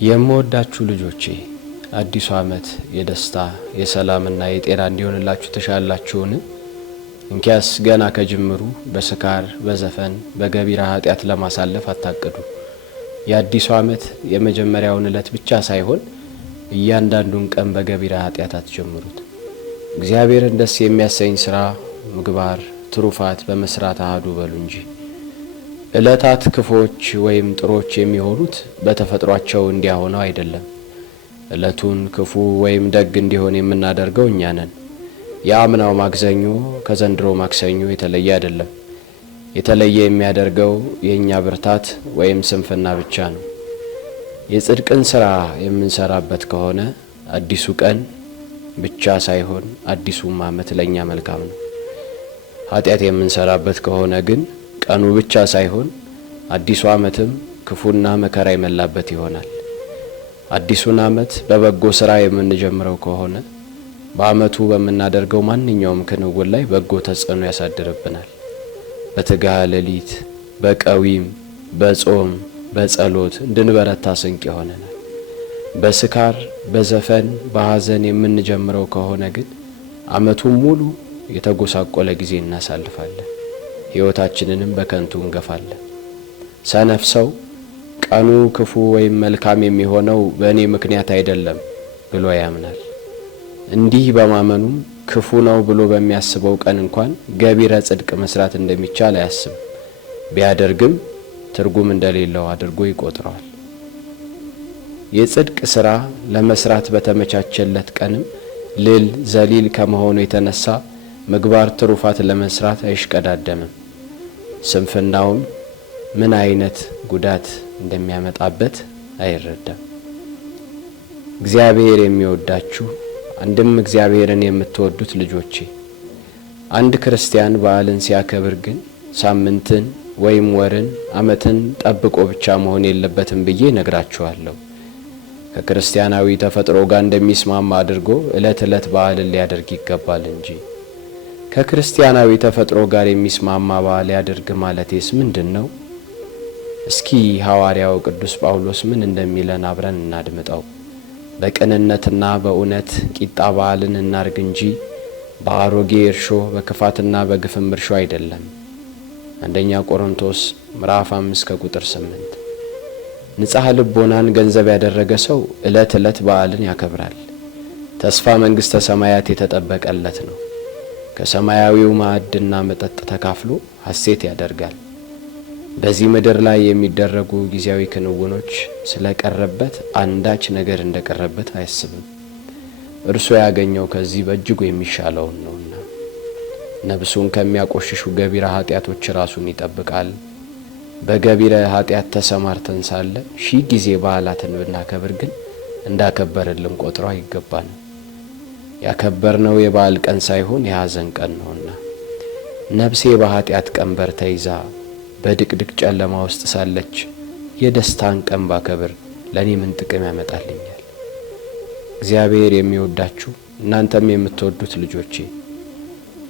የምወዳችሁ ልጆቼ አዲሱ ዓመት የደስታ የሰላምና የጤና እንዲሆንላችሁ ተሻላችሁን? እንኪያስ ገና ከጅምሩ በስካር በዘፈን በገቢራ ኃጢአት ለማሳለፍ አታቅዱ። የአዲሱ ዓመት የመጀመሪያውን ዕለት ብቻ ሳይሆን እያንዳንዱን ቀን በገቢራ ኃጢአት አትጀምሩት። እግዚአብሔርን ደስ የሚያሰኝ ሥራ ምግባር ትሩፋት በመስራት አሃዱ በሉ እንጂ። ዕለታት ክፎች ወይም ጥሮች የሚሆኑት በተፈጥሯቸው እንዲያሆነው አይደለም። ዕለቱን ክፉ ወይም ደግ እንዲሆን የምናደርገው እኛ ነን። የአምናው ማክሰኞ ከዘንድሮ ማክሰኞ የተለየ አይደለም። የተለየ የሚያደርገው የእኛ ብርታት ወይም ስንፍና ብቻ ነው። የጽድቅን ሥራ የምንሰራበት ከሆነ አዲሱ ቀን ብቻ ሳይሆን አዲሱም ዓመት ለእኛ መልካም ነው። ኃጢአት የምንሰራበት ከሆነ ግን ቀኑ ብቻ ሳይሆን አዲሱ ዓመትም ክፉና መከራ የመላበት ይሆናል። አዲሱን ዓመት በበጎ ሥራ የምንጀምረው ከሆነ በዓመቱ በምናደርገው ማንኛውም ክንውን ላይ በጎ ተጽዕኖ ያሳድርብናል። በትጋሃ ሌሊት በቀዊም በጾም በጸሎት እንድንበረታ ስንቅ ይሆነናል። በስካር በዘፈን በሐዘን የምንጀምረው ከሆነ ግን ዓመቱን ሙሉ የተጎሳቆለ ጊዜ እናሳልፋለን። ሕይወታችንንም በከንቱ እንገፋለን። ሰነፍ ሰው ቀኑ ክፉ ወይም መልካም የሚሆነው በእኔ ምክንያት አይደለም ብሎ ያምናል። እንዲህ በማመኑም ክፉ ነው ብሎ በሚያስበው ቀን እንኳን ገቢረ ጽድቅ መስራት እንደሚቻል አያስብም። ቢያደርግም ትርጉም እንደሌለው አድርጎ ይቆጥረዋል። የጽድቅ ሥራ ለመስራት በተመቻቸለት ቀንም ልል ዘሊል ከመሆኑ የተነሳ ምግባር ትሩፋት ለመስራት አይሽቀዳደምም። ስንፍናውም ምን አይነት ጉዳት እንደሚያመጣበት አይረዳም። እግዚአብሔር የሚወዳችሁ አንድም እግዚአብሔርን የምትወዱት ልጆቼ፣ አንድ ክርስቲያን በዓልን ሲያከብር ግን ሳምንትን ወይም ወርን ዓመትን ጠብቆ ብቻ መሆን የለበትም ብዬ ነግራችኋለሁ። ከክርስቲያናዊ ተፈጥሮ ጋር እንደሚስማማ አድርጎ ዕለት ዕለት በዓልን ሊያደርግ ይገባል እንጂ ከክርስቲያናዊ ተፈጥሮ ጋር የሚስማማ በዓል ያደርግ ማለቴስ ምንድን ነው? እስኪ ሐዋርያው ቅዱስ ጳውሎስ ምን እንደሚለን አብረን እናድምጠው። በቅንነትና በእውነት ቂጣ በዓልን እናርግ እንጂ በአሮጌ እርሾ በክፋትና በግፍም እርሾ አይደለም። አንደኛ ቆሮንቶስ ምዕራፍ 5 ከቁጥር 8። ንጽሐ ልቦናን ገንዘብ ያደረገ ሰው ዕለት ዕለት በዓልን ያከብራል። ተስፋ መንግሥተ ሰማያት የተጠበቀለት ነው። ከሰማያዊው ማዕድና መጠጥ ተካፍሎ ሐሴት ያደርጋል። በዚህ ምድር ላይ የሚደረጉ ጊዜያዊ ክንውኖች ስለቀረበት አንዳች ነገር እንደቀረበት አያስብም። እርሱ ያገኘው ከዚህ በእጅጉ የሚሻለውን ነውና ነፍሱን ከሚያቆሽሹ ገቢረ ኃጢአቶች ራሱን ይጠብቃል። በገቢረ ኃጢአት ተሰማርተን ሳለ 1000 ጊዜ በዓላትን ብናከብር ግን እንዳከበረልን ቆጥሮ አይገባንም። ያከበርነው የበዓል ቀን ሳይሆን የሐዘን ቀን ነውና ነፍሴ በኃጢአት ቀንበር ተይዛ በድቅድቅ ጨለማ ውስጥ ሳለች የደስታን ቀን ባከብር ለእኔ ምን ጥቅም ያመጣልኛል? እግዚአብሔር የሚወዳችሁ እናንተም የምትወዱት ልጆቼ፣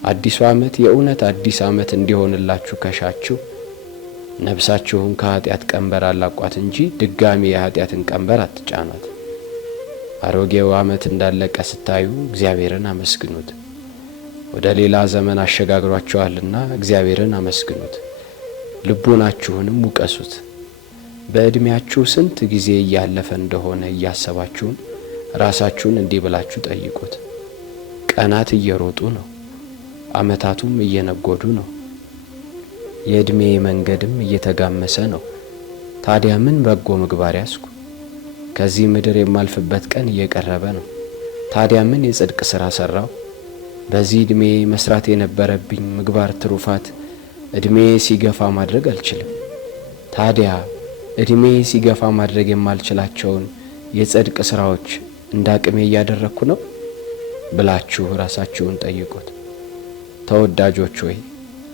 አዲሱ ዓመት የእውነት አዲስ ዓመት እንዲሆንላችሁ ከሻችሁ ነፍሳችሁን ከኃጢአት ቀንበር አላቋት እንጂ ድጋሚ የኃጢአትን ቀንበር አትጫኗት። አሮጌው ዓመት እንዳለቀ ስታዩ እግዚአብሔርን አመስግኑት። ወደ ሌላ ዘመን አሸጋግሯችኋልና እግዚአብሔርን አመስግኑት። ልቡናችሁንም ውቀሱት። በዕድሜያችሁ ስንት ጊዜ እያለፈ እንደሆነ እያሰባችሁን ራሳችሁን እንዲህ ብላችሁ ጠይቁት። ቀናት እየሮጡ ነው፣ ዓመታቱም እየነጎዱ ነው፣ የዕድሜ መንገድም እየተጋመሰ ነው። ታዲያ ምን በጎ ምግባር ያዝኩ? ከዚህ ምድር የማልፍበት ቀን እየቀረበ ነው። ታዲያ ምን የጽድቅ ሥራ ሠራው? በዚህ ዕድሜ መስራት የነበረብኝ ምግባር ትሩፋት ዕድሜ ሲገፋ ማድረግ አልችልም። ታዲያ ዕድሜ ሲገፋ ማድረግ የማልችላቸውን የጽድቅ ሥራዎች እንዳቅሜ እያደረግኩ ነው ብላችሁ ራሳችሁን ጠይቁት። ተወዳጆች ሆይ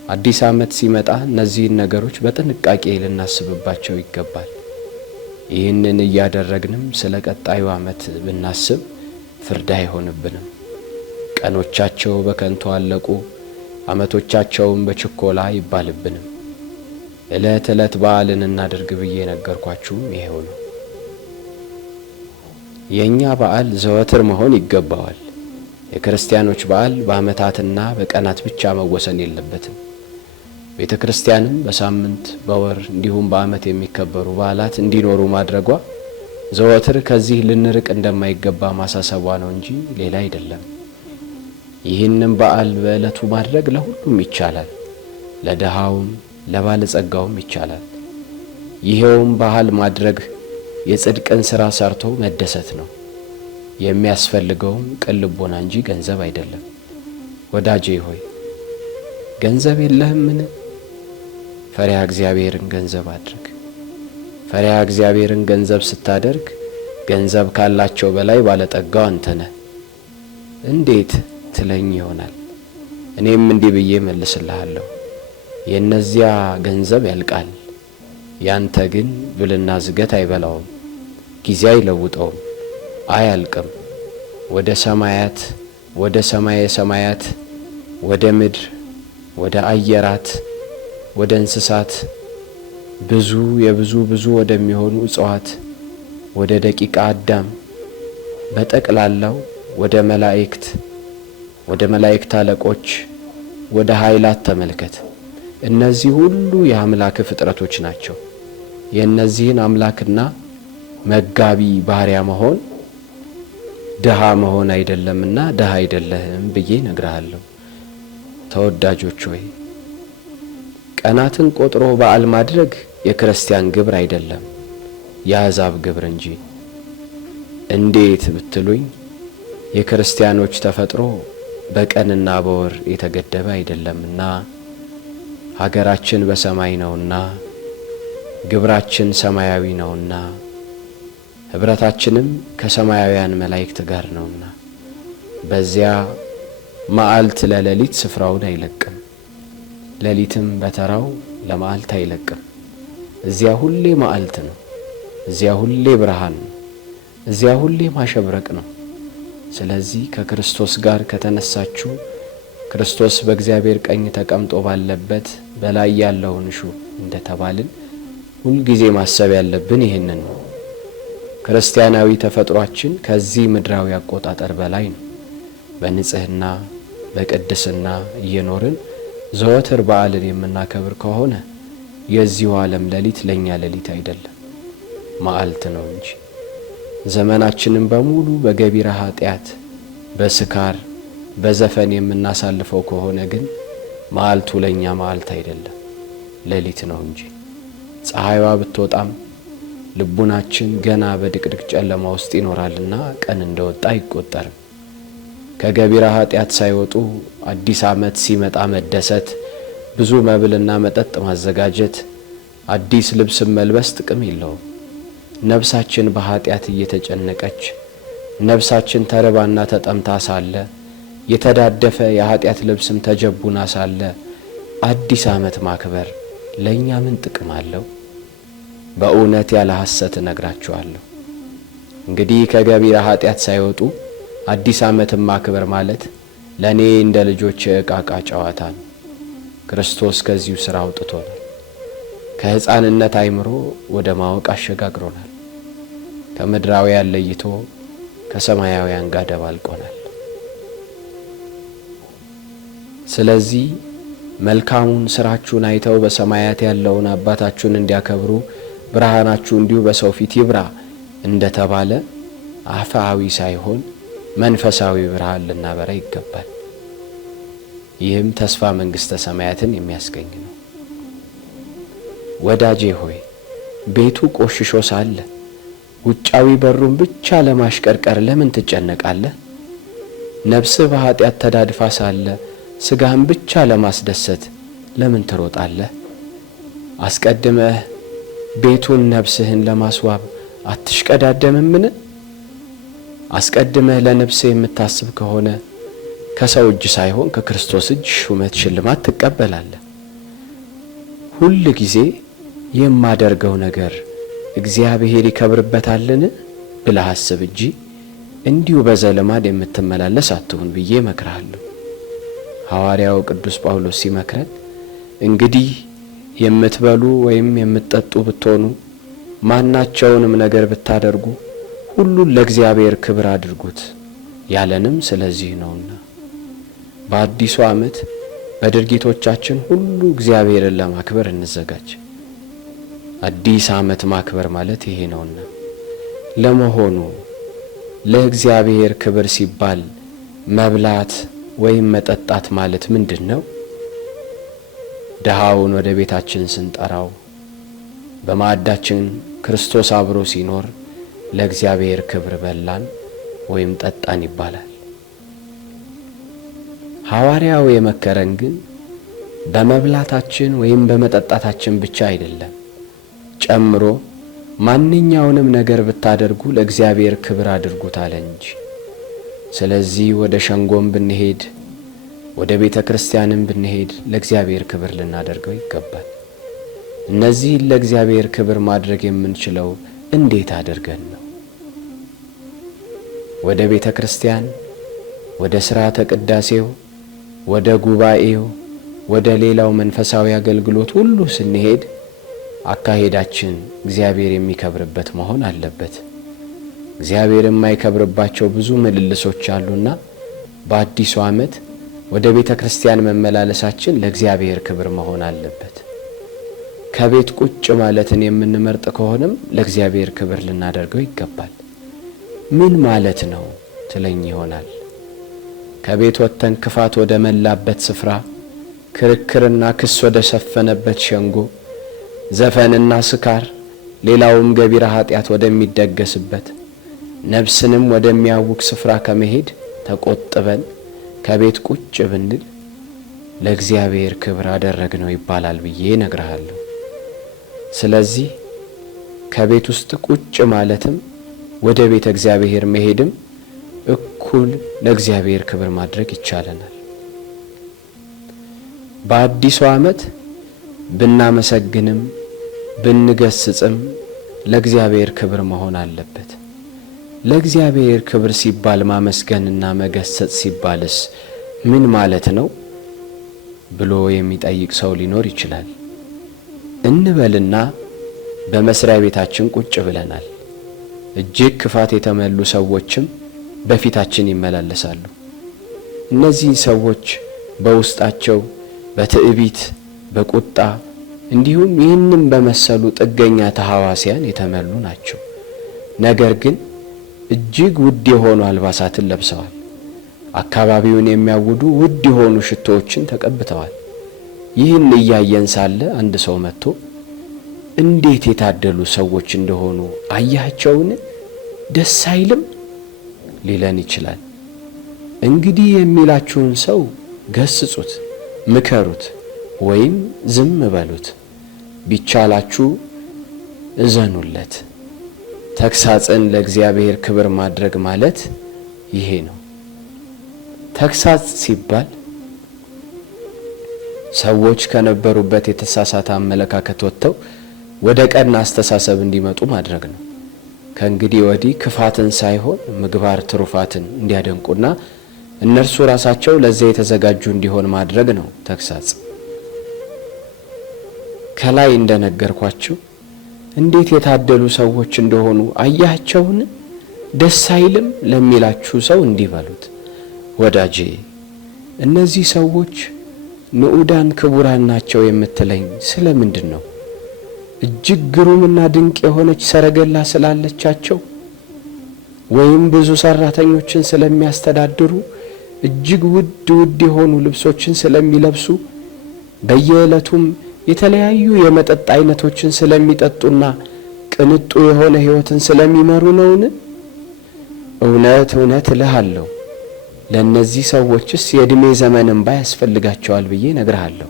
አዲስ ዓመት ሲመጣ እነዚህን ነገሮች በጥንቃቄ ልናስብባቸው ይገባል። ይህንን እያደረግንም ስለ ቀጣዩ ዓመት ብናስብ ፍርድ አይሆንብንም። ቀኖቻቸው በከንቱ አለቁ፣ ዓመቶቻቸውም በችኮላ ይባልብንም። ዕለት ዕለት በዓልን እናድርግ ብዬ ነገርኳችሁም ይሄው ነው። የኛ በዓል ዘወትር መሆን ይገባዋል። የክርስቲያኖች በዓል በዓመታትና በቀናት ብቻ መወሰን የለበትም። ቤተ ክርስቲያንም በሳምንት በወር እንዲሁም በዓመት የሚከበሩ በዓላት እንዲኖሩ ማድረጓ ዘወትር ከዚህ ልንርቅ እንደማይገባ ማሳሰቧ ነው እንጂ ሌላ አይደለም። ይህንን በዓል በዕለቱ ማድረግ ለሁሉም ይቻላል፣ ለድሃውም ለባለጸጋውም ይቻላል። ይሄውም ባህል ማድረግ የጽድቅን ሥራ ሰርቶ መደሰት ነው። የሚያስፈልገውም ቅን ልቦና እንጂ ገንዘብ አይደለም። ወዳጄ ሆይ ገንዘብ የለህምን? ፈሪሃ እግዚአብሔርን ገንዘብ አድርግ። ፈሪሃ እግዚአብሔርን ገንዘብ ስታደርግ ገንዘብ ካላቸው በላይ ባለጠጋው አንተ ነህ። እንዴት ትለኝ ይሆናል። እኔም እንዲህ ብዬ መልስልሃለሁ፣ የእነዚያ ገንዘብ ያልቃል፣ ያንተ ግን ብልና ዝገት አይበላውም፣ ጊዜ አይለውጠውም፣ አያልቅም። ወደ ሰማያት፣ ወደ ሰማየ ሰማያት፣ ወደ ምድር፣ ወደ አየራት፣ ወደ እንስሳት፣ ብዙ የብዙ ብዙ ወደሚሆኑ እጽዋት፣ ወደ ደቂቀ አዳም፣ በጠቅላላው ወደ መላእክት፣ ወደ መላእክት አለቆች፣ ወደ ኃይላት ተመልከት። እነዚህ ሁሉ የአምላክ ፍጥረቶች ናቸው። የእነዚህን አምላክና መጋቢ ባሪያ መሆን ድሃ መሆን አይደለምና ድሃ አይደለህም ብዬ ነግርሃለሁ። ተወዳጆች ሆይ ቀናትን ቆጥሮ በዓል ማድረግ የክርስቲያን ግብር አይደለም፣ የአሕዛብ ግብር እንጂ። እንዴት ብትሉኝ የክርስቲያኖች ተፈጥሮ በቀንና በወር የተገደበ አይደለምና ሀገራችን በሰማይ ነውና ግብራችን ሰማያዊ ነውና ኅብረታችንም ከሰማያውያን መላእክት ጋር ነውና በዚያ መዓልት ለሌሊት ስፍራውን አይለቅም፣ ሌሊትም በተራው ለመዓልት አይለቅም። እዚያ ሁሌ መዓልት ነው፣ እዚያ ሁሌ ብርሃን ነው፣ እዚያ ሁሌ ማሸብረቅ ነው። ስለዚህ ከክርስቶስ ጋር ከተነሳችሁ ክርስቶስ በእግዚአብሔር ቀኝ ተቀምጦ ባለበት በላይ ያለውን ሹ እንደተባልን ሁልጊዜ ማሰብ ያለብን ይህንን ነው። ክርስቲያናዊ ተፈጥሯችን ከዚህ ምድራዊ አቆጣጠር በላይ ነው። በንጽህና በቅድስና እየኖርን ዘወትር በዓልን የምናከብር ከሆነ የዚሁ ዓለም ሌሊት ለኛ ሌሊት አይደለም፣ መዓልት ነው እንጂ። ዘመናችንን በሙሉ በገቢረ ኃጢአት፣ በስካር፣ በዘፈን የምናሳልፈው ከሆነ ግን መዓልቱ ለኛ መዓልት አይደለም፣ ሌሊት ነው እንጂ። ፀሐይዋ ብትወጣም ልቡናችን ገና በድቅድቅ ጨለማ ውስጥ ይኖራልና ቀን እንደወጣ አይቆጠርም። ከገቢረ ኃጢአት ሳይወጡ አዲስ ዓመት ሲመጣ መደሰት፣ ብዙ መብልና መጠጥ ማዘጋጀት፣ አዲስ ልብስ መልበስ ጥቅም የለውም። ነፍሳችን በኃጢአት እየተጨነቀች፣ ነፍሳችን ተርባና ተጠምታ ሳለ፣ የተዳደፈ የኃጢአት ልብስም ተጀቡና ሳለ አዲስ ዓመት ማክበር ለእኛ ምን ጥቅም አለው? በእውነት ያለ ሐሰት እነግራችኋለሁ። እንግዲህ ከገቢረ ኃጢአት ሳይወጡ አዲስ ዓመትን ማክበር ማለት ለእኔ እንደ ልጆች የዕቃቃ ጨዋታ ነው። ክርስቶስ ከዚሁ ሥራ አውጥቶናል። ከሕፃንነት አይምሮ ወደ ማወቅ አሸጋግሮናል። ከምድራውያን ለይቶ ከሰማያውያን ጋር ደባልቆናል። ስለዚህ መልካሙን ሥራችሁን አይተው በሰማያት ያለውን አባታችሁን እንዲያከብሩ ብርሃናችሁ እንዲሁ በሰው ፊት ይብራ እንደተባለ አፍአዊ ሳይሆን መንፈሳዊ ብርሃን ልናበራ ይገባል። ይህም ተስፋ መንግሥተ ሰማያትን የሚያስገኝ ነው። ወዳጄ ሆይ ቤቱ ቆሽሾ ሳለ ውጫዊ በሩን ብቻ ለማሽቀርቀር ለምን ትጨነቃለህ? ነፍስህ በኃጢአት ተዳድፋ ሳለ ሥጋህን ብቻ ለማስደሰት ለምን ትሮጣለህ? አስቀድመህ ቤቱን ነፍስህን ለማስዋብ አትሽቀዳደምምን? አስቀድመህ ለነፍስህ የምታስብ ከሆነ ከሰው እጅ ሳይሆን ከክርስቶስ እጅ ሹመት ሽልማት ትቀበላለህ። ሁል ጊዜ የማደርገው ነገር እግዚአብሔር ይከብርበታልን ብለህ አስብ እንጂ እንዲሁ በዘልማድ የምትመላለስ አትሁን ብዬ እመክርሃለሁ። ሐዋርያው ቅዱስ ጳውሎስ ሲመክረን እንግዲህ የምትበሉ ወይም የምትጠጡ ብትሆኑ ማናቸውንም ነገር ብታደርጉ ሁሉን ለእግዚአብሔር ክብር አድርጉት ያለንም ስለዚህ ነውና በአዲሱ ዓመት በድርጊቶቻችን ሁሉ እግዚአብሔርን ለማክበር እንዘጋጅ። አዲስ ዓመት ማክበር ማለት ይሄ ነውና ለመሆኑ ለእግዚአብሔር ክብር ሲባል መብላት ወይም መጠጣት ማለት ምንድነው? ደሃውን ወደ ቤታችን ስንጠራው በማዕዳችን ክርስቶስ አብሮ ሲኖር ለእግዚአብሔር ክብር በላን ወይም ጠጣን ይባላል። ሐዋርያው የመከረን ግን በመብላታችን ወይም በመጠጣታችን ብቻ አይደለም፣ ጨምሮ ማንኛውንም ነገር ብታደርጉ ለእግዚአብሔር ክብር አድርጉት አለ እንጂ። ስለዚህ ወደ ሸንጎም ብንሄድ ወደ ቤተ ክርስቲያንም ብንሄድ ለእግዚአብሔር ክብር ልናደርገው ይገባል። እነዚህን ለእግዚአብሔር ክብር ማድረግ የምንችለው እንዴት አድርገን ነው? ወደ ቤተ ክርስቲያን፣ ወደ ሥርዓተ ቅዳሴው፣ ወደ ጉባኤው፣ ወደ ሌላው መንፈሳዊ አገልግሎት ሁሉ ስንሄድ አካሄዳችን እግዚአብሔር የሚከብርበት መሆን አለበት። እግዚአብሔር የማይከብርባቸው ብዙ ምልልሶች አሉና በአዲሱ ዓመት ወደ ቤተ ክርስቲያን መመላለሳችን ለእግዚአብሔር ክብር መሆን አለበት። ከቤት ቁጭ ማለትን የምንመርጥ ከሆነም ለእግዚአብሔር ክብር ልናደርገው ይገባል። ምን ማለት ነው ትለኝ ይሆናል። ከቤት ወጥተን ክፋት ወደ መላበት ስፍራ፣ ክርክርና ክስ ወደ ሰፈነበት ሸንጎ፣ ዘፈንና ስካር፣ ሌላውም ገቢረ ኃጢአት ወደሚደገስበት፣ ነፍስንም ወደሚያውክ ስፍራ ከመሄድ ተቆጥበን ከቤት ቁጭ ብንል ለእግዚአብሔር ክብር አደረግነው ይባላል ብዬ እነግርሃለሁ። ስለዚህ ከቤት ውስጥ ቁጭ ማለትም ወደ ቤተ እግዚአብሔር መሄድም እኩል ለእግዚአብሔር ክብር ማድረግ ይቻለናል። በአዲሱ ዓመት ብናመሰግንም ብንገስጽም ለእግዚአብሔር ክብር መሆን አለበት። ለእግዚአብሔር ክብር ሲባል ማመስገንና መገሰጽ ሲባልስ ምን ማለት ነው ብሎ የሚጠይቅ ሰው ሊኖር ይችላል። እንበልና በመስሪያ ቤታችን ቁጭ ብለናል። እጅግ ክፋት የተመሉ ሰዎችም በፊታችን ይመላለሳሉ። እነዚህ ሰዎች በውስጣቸው በትዕቢት፣ በቁጣ እንዲሁም ይህንን በመሰሉ ጥገኛ ተሐዋሲያን የተመሉ ናቸው። ነገር ግን እጅግ ውድ የሆኑ አልባሳትን ለብሰዋል። አካባቢውን የሚያውዱ ውድ የሆኑ ሽቶዎችን ተቀብተዋል። ይህን እያየን ሳለ አንድ ሰው መጥቶ እንዴት የታደሉ ሰዎች እንደሆኑ አያቸውን? ደስ አይልም ሊለን ይችላል። እንግዲህ የሚላችሁን ሰው ገስጹት፣ ምከሩት ወይም ዝም በሉት። ቢቻላችሁ እዘኑለት። ተግሳጽን ለእግዚአብሔር ክብር ማድረግ ማለት ይሄ ነው። ተግሳጽ ሲባል ሰዎች ከነበሩበት የተሳሳተ አመለካከት ወጥተው ወደ ቀና አስተሳሰብ እንዲመጡ ማድረግ ነው። ከእንግዲህ ወዲህ ክፋትን ሳይሆን ምግባር ትሩፋትን እንዲያደንቁና እነርሱ ራሳቸው ለዚያ የተዘጋጁ እንዲሆን ማድረግ ነው ተግሳጽ። ከላይ እንደነገርኳችሁ እንዴት የታደሉ ሰዎች እንደሆኑ አያቸውን? ደስ አይልም ለሚላችሁ ሰው እንዲህ በሉት፣ ወዳጄ እነዚህ ሰዎች ንዑዳን ክቡራን ናቸው የምትለኝ ስለምንድን ነው? እጅግ ግሩምና ድንቅ የሆነች ሰረገላ ስላለቻቸው ወይም ብዙ ሰራተኞችን ስለሚያስተዳድሩ እጅግ ውድ ውድ የሆኑ ልብሶችን ስለሚለብሱ በየዕለቱም የተለያዩ የመጠጥ አይነቶችን ስለሚጠጡና ቅንጡ የሆነ ሕይወትን ስለሚመሩ ነውን? እውነት እውነት እልሃለሁ ለእነዚህ ሰዎችስ የዕድሜ ዘመን እንባ ያስፈልጋቸዋል ብዬ እነግርሃለሁ።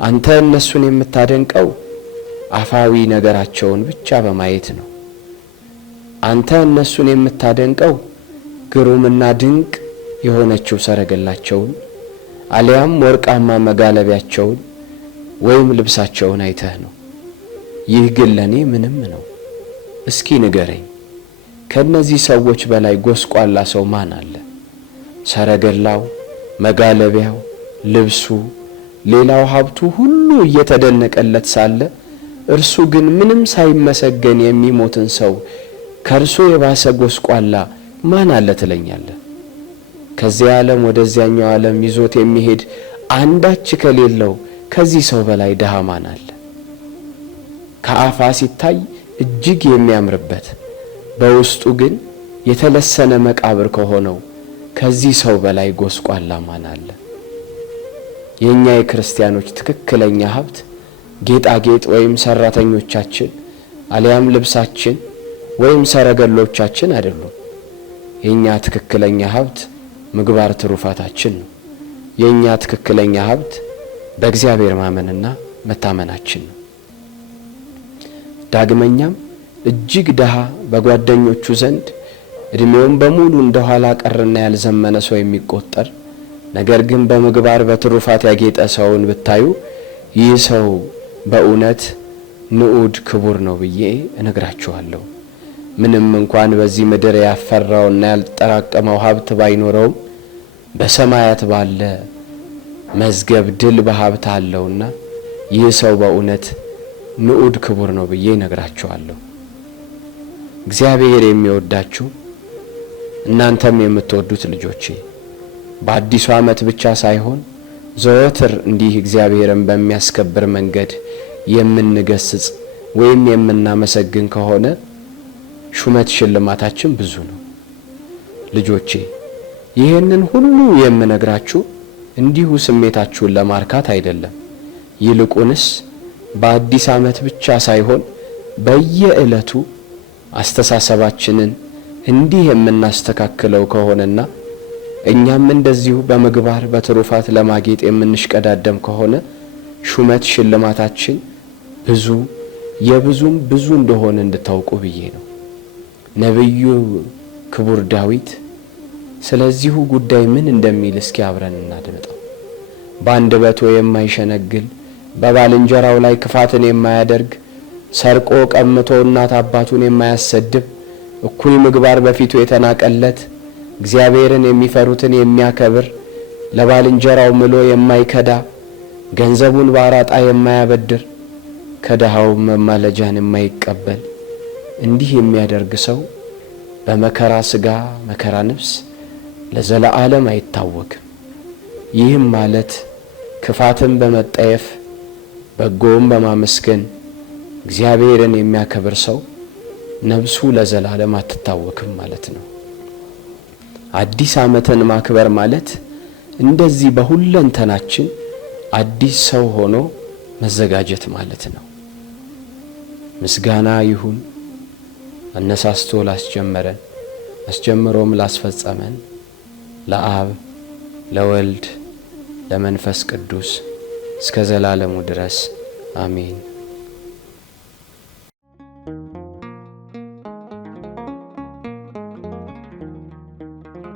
አንተ እነሱን የምታደንቀው አፋዊ ነገራቸውን ብቻ በማየት ነው። አንተ እነሱን የምታደንቀው ግሩምና ድንቅ የሆነችው ሰረገላቸውን አሊያም ወርቃማ መጋለቢያቸውን ወይም ልብሳቸውን አይተህ ነው። ይህ ግን ለኔ ምንም ነው። እስኪ ንገረኝ፣ ከነዚህ ሰዎች በላይ ጎስቋላ ሰው ማን አለ? ሰረገላው፣ መጋለቢያው፣ ልብሱ፣ ሌላው ሀብቱ ሁሉ እየተደነቀለት ሳለ እርሱ ግን ምንም ሳይመሰገን የሚሞትን ሰው ከእርሱ የባሰ ጎስቋላ ማን አለ ትለኛለህ? ከዚህ ዓለም ወደዚያኛው ዓለም ይዞት የሚሄድ አንዳች ከሌለው ከዚህ ሰው በላይ ድሃ ማን አለ? ከአፋ ሲታይ እጅግ የሚያምርበት በውስጡ ግን የተለሰነ መቃብር ከሆነው ከዚህ ሰው በላይ ጎስቋላ ማን አለ? የኛ የክርስቲያኖች ትክክለኛ ሀብት ጌጣጌጥ ወይም ሰራተኞቻችን አሊያም ልብሳችን ወይም ሰረገሎቻችን አይደሉም። የኛ ትክክለኛ ሀብት ምግባር ትሩፋታችን ነው። የኛ ትክክለኛ ሀብት በእግዚአብሔር ማመንና መታመናችን ነው። ዳግመኛም እጅግ ድሃ በጓደኞቹ ዘንድ እድሜውን በሙሉ እንደኋላ ቀርና ያልዘመነ ሰው የሚቆጠር ነገር ግን በምግባር በትሩፋት ያጌጠ ሰውን ብታዩ ይህ ሰው በእውነት ንዑድ ክቡር ነው ብዬ እነግራችኋለሁ። ምንም እንኳን በዚህ ምድር ያፈራውና ያልጠራቀመው ሀብት ባይኖረውም በሰማያት ባለ መዝገብ ድል በሀብት አለውና ይህ ሰው በእውነት ንዑድ ክቡር ነው ብዬ እነግራችኋለሁ። እግዚአብሔር የሚወዳችሁ እናንተም የምትወዱት ልጆቼ በአዲሱ ዓመት ብቻ ሳይሆን ዘወትር እንዲህ እግዚአብሔርን በሚያስከብር መንገድ የምንገስጽ ወይም የምናመሰግን ከሆነ ሹመት ሽልማታችን ብዙ ነው። ልጆቼ ይህንን ሁሉ የምነግራችሁ እንዲሁ ስሜታችሁን ለማርካት አይደለም። ይልቁንስ በአዲስ ዓመት ብቻ ሳይሆን በየዕለቱ አስተሳሰባችንን እንዲህ የምናስተካክለው ከሆነና እኛም እንደዚሁ በምግባር በትሩፋት ለማጌጥ የምንሽቀዳደም ከሆነ ሹመት ሽልማታችን ብዙ የብዙም ብዙ እንደሆነ እንድታውቁ ብዬ ነው። ነቢዩ ክቡር ዳዊት ስለዚሁ ጉዳይ ምን እንደሚል እስኪ አብረን እናድምጠው። በአንደበቱ የማይሸነግል በባልንጀራው ላይ ክፋትን የማያደርግ ሰርቆ ቀምቶ እናት አባቱን የማያሰድብ እኩይ ምግባር በፊቱ የተናቀለት እግዚአብሔርን የሚፈሩትን የሚያከብር ለባልንጀራው ምሎ የማይከዳ ገንዘቡን ባራጣ የማያበድር ከድሃው መማለጃን የማይቀበል እንዲህ የሚያደርግ ሰው በመከራ ሥጋ መከራ ነፍስ ለዘላለም አይታወክም። ይህም ማለት ክፋትን በመጠየፍ በጎም በማመስገን እግዚአብሔርን የሚያከብር ሰው ነፍሱ ለዘላለም አትታወክም ማለት ነው። አዲስ ዓመትን ማክበር ማለት እንደዚህ በሁለንተናችን አዲስ ሰው ሆኖ መዘጋጀት ማለት ነው። ምስጋና ይሁን አነሳስቶ ላስጀመረን አስጀምሮም ላስፈጸመን ለአብ ለወልድ ለመንፈስ ቅዱስ እስከ ዘላለሙ ድረስ አሜን።